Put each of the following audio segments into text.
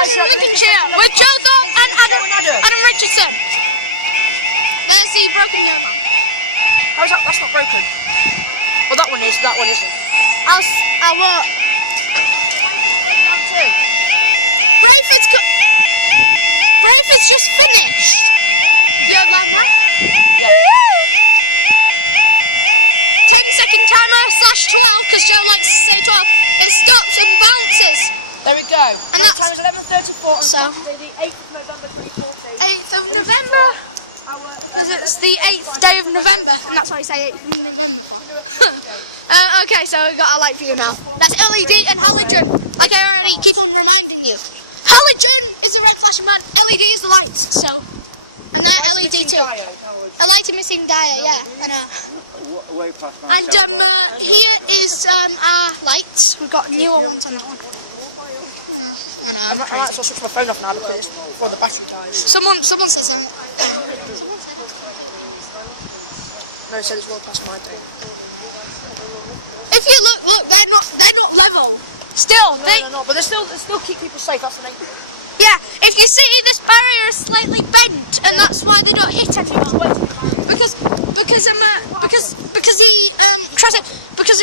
This is Lincolnshire with Joe Thorpe and Adam Richardson. There's the broken young man. How's that? That's not broken. Well, that one is. That one isn't. I what? Brayford's just finished. Yeah, like that? Yeah. 10-second timer /12 because Joe likes to say 12. It stops and bounces. There we go. And the that's time is 11:34 on so Saturday, the 8th of November 2014. 8th of November. Because it's the 8th day of November, and that's why I say 8th of November. Okay, so we've got a light for you now. That's LED and halogen. Like I already keep on reminding you. Halogen is the red flashing man. LED is the lights. So, and then LED too. A light missing diode, yeah. I know. Way past my And here is our lights. We've got newer ones on that one. I might as well switch my phone off now because it's before the battery dies. Someone says that. No, it said it's well past my day. If you look, they're not level. Still, No, but they still keep people safe. That's the name. Yeah, if you see this barrier is slightly bent, and that's why they don't hit anyone. Because the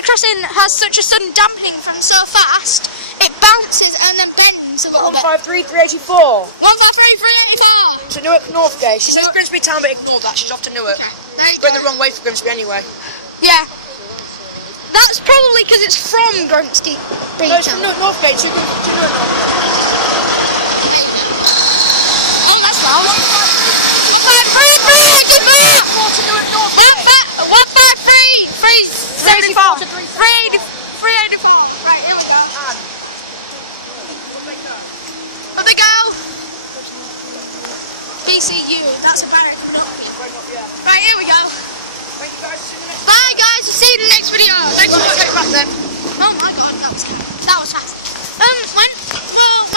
crossing has such a sudden dampening from so fast, it bounces and then bends a little bit. 153 384. 153 384. To Newark Northgate. She says Grimsby Town, but ignore that. She's off to Newark. Going the wrong way for Grimsby anyway. Yeah. That's probably because it's from Grimsby. No, it's from Newark Northgate to Newark Northgate. Oh, that's loud. 153 384. Right, here we go. Up they go. PCU, that's a barrack coming up. Right, here we go. Thank you guys. See you in the next Bye guys, we'll see you in the next video. Thanks for watching back then. Oh my god.